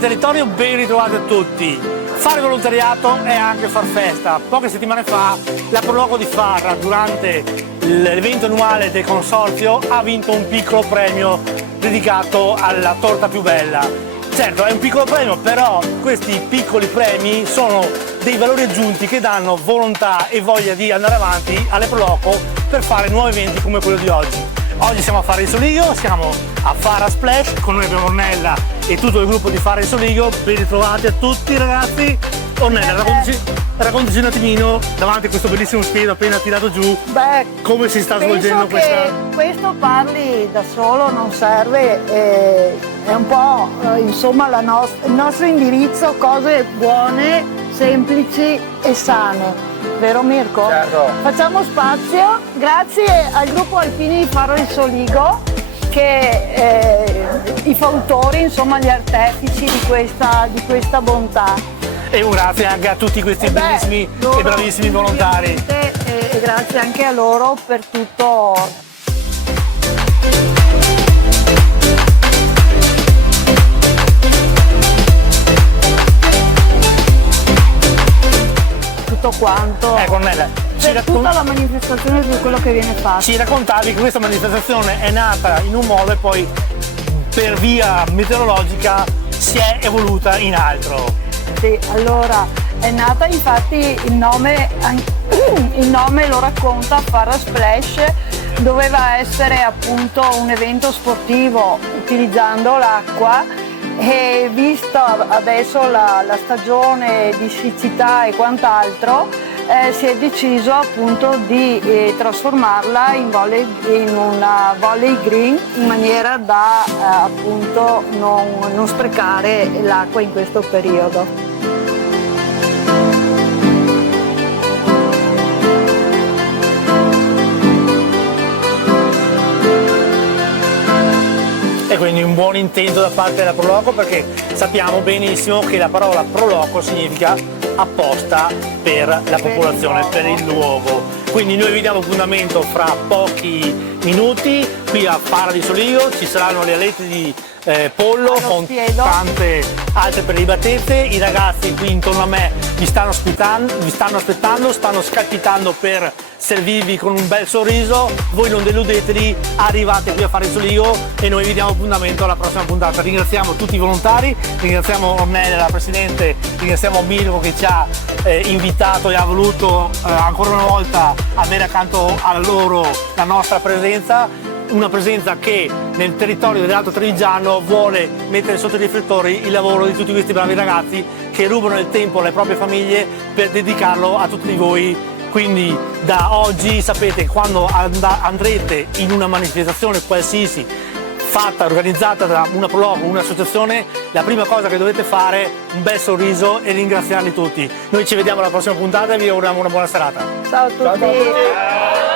territorio, ben ritrovati a tutti. Fare volontariato è anche far festa. Poche settimane fa la Proloco di Farra, durante l'evento annuale del consorzio, ha vinto un piccolo premio dedicato alla torta più bella. Certo, è un piccolo premio, però questi piccoli premi sono dei valori aggiunti che danno volontà e voglia di andare avanti alle Proloco per fare nuovi eventi come quello di oggi. Oggi siamo a Farra di Soligo, siamo a Farra Splash, con noi abbiamo Ornella e tutto il gruppo di Farra di Soligo. Ben ritrovati a tutti ragazzi. Ornella, raccontaci un attimino, davanti a questo bellissimo spiedo appena tirato giù, come si sta svolgendo questa... Questo parli da solo, non serve, è un po' insomma il nostro indirizzo, cose buone, semplici e sane. Vero Mirko? Certo. Facciamo spazio, grazie al gruppo Alpini di Farra di Soligo, che i fautori, insomma gli artefici di questa bontà. E un grazie anche a tutti questi bellissimi e bravissimi volontari. E grazie anche a loro per tutto. Tutto quanto. Ornella, per tutta la manifestazione, su quello che viene fatto. Ci raccontavi che questa manifestazione è nata in un modo e poi per via meteorologica si è evoluta in altro. Sì, allora è nata, infatti il nome lo racconta, Farra Splash, doveva essere appunto un evento sportivo utilizzando l'acqua, e visto adesso la stagione di siccità e quant'altro, si è deciso appunto di trasformarla in una volley green, in maniera da appunto non sprecare l'acqua in questo periodo. E quindi un buon intento da parte della Proloco, perché sappiamo benissimo che la parola Proloco significa apposta per la popolazione, per il luogo. Quindi noi vi diamo appuntamento fra pochi minuti qui a Farra di Soligo, ci saranno le alette di pollo con tante altre prelibatezze. I ragazzi qui intorno a me vi stanno aspettando, stanno scalpitando per servirvi con un bel sorriso. Voi non deludeteli, arrivate qui a Farra di Soligo e noi vi diamo appuntamento alla prossima puntata. Ringraziamo tutti i volontari, ringraziamo Ornella, la Presidente, ringraziamo Mirko che ci ha invitato e ha voluto ancora una volta avere accanto a loro la nostra presenza. Una presenza che nel territorio dell'Alto Trevigiano vuole mettere sotto i riflettori il lavoro di tutti questi bravi ragazzi che rubano il tempo alle proprie famiglie per dedicarlo a tutti voi. Quindi da oggi sapete, quando andrete in una manifestazione qualsiasi fatta, organizzata da una Proloco, un'associazione, la prima cosa che dovete fare è un bel sorriso e ringraziarli tutti. Noi ci vediamo alla prossima puntata e vi auguriamo una buona serata. Ciao a tutti.